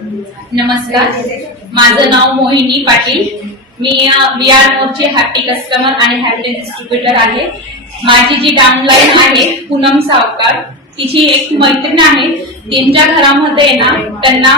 नमस्कार, माझं नाव मोहिनी पाटील. मी VR मोरचे happy customer आणि हॅपी डिस्ट्रीब्युटर आहे. माझी जी डाउनलाईन आहे पूनम सावकार, तिची एक मैत्रीण आहे. त्यांच्या घरामध्ये ना त्यांना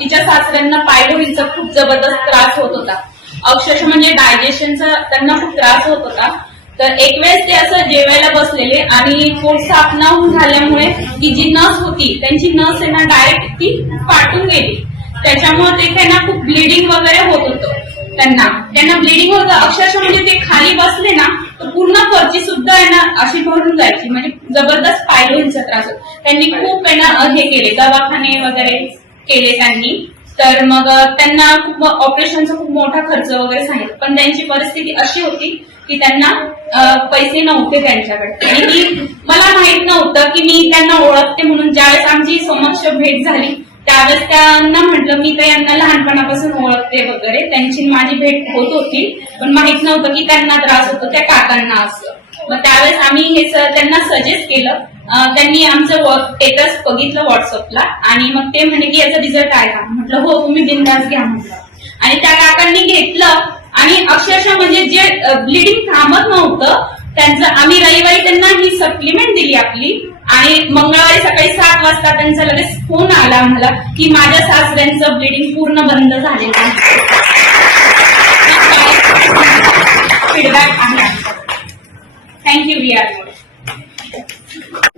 तिच्या सासऱ्यांना पायरोळीचा खूप जबरदस्त त्रास होत होता. अक्षरशः म्हणजे डायजेशनचा त्यांना खूप त्रास होत होता. तर एक वेळेस ते असं जेवायला बसलेले आणि पोट साफ न होऊन झाल्यामुळे ती जी नस होती त्यांची नस आहे ना डायरेक्ट ती फाटून गेली. त्याच्यामुळे ते त्यांना खूप ब्लिडिंग वगैरे होत होतं. त्यांना ब्लिडिंग होतं. अक्षरशः म्हणजे ते खाली बसले ना तर पूर्ण फरची सुद्धा आहे ना अशी भरून जायची. म्हणजे जबरदस्त पायरोळीचा त्रास होता. त्यांनी खूप आहे ना हे केले, दवाखाने वगैरे केले त्यांनी. तर मग त्यांना खूप ऑपरेशनचा खूप मोठा खर्च वगैरे सांगितलं. पण त्यांची परिस्थिती अशी होती की त्यांना पैसे नव्हते त्यांच्याकडे. आणि मला माहित नव्हतं की मी त्यांना ओळखते म्हणून. ज्यावेळेस आमची समक्ष भेट झाली त्यावेळेस त्यांना म्हटलं मी तर यांना लहानपणापासून ओळखते वगैरे, त्यांची माझी भेट होत होती. पण माहित नव्हतं की त्यांना त्रास होतो त्या काकांना असं. मग त्यावेळेस आम्ही हे त्यांना सजेस्ट केलं. त्यांनी आमचं स्टेटस बघितलं व्हॉट्सअपला आणि मग ते म्हणे की याचा रिझल्ट आहे का. म्हटलं हो, तुम्ही बिंदास घ्या म्हटलं. आणि त्या काकांनी घेतलं आणि अक्षरशः म्हणजे जे ब्लिडिंग थांबत नव्हतं त्यांचं, आम्ही रविवारी त्यांना ही सप्लिमेंट दिली आपली. आणि मंगळवारी सकाळी 7 वाजता त्यांचा लगेच फोन आला आम्हाला की माझ्या सासऱ्यांचं ब्लिडिंग पूर्ण बंद झालेलं आहे. फीडबॅक आहे. Thank you VR.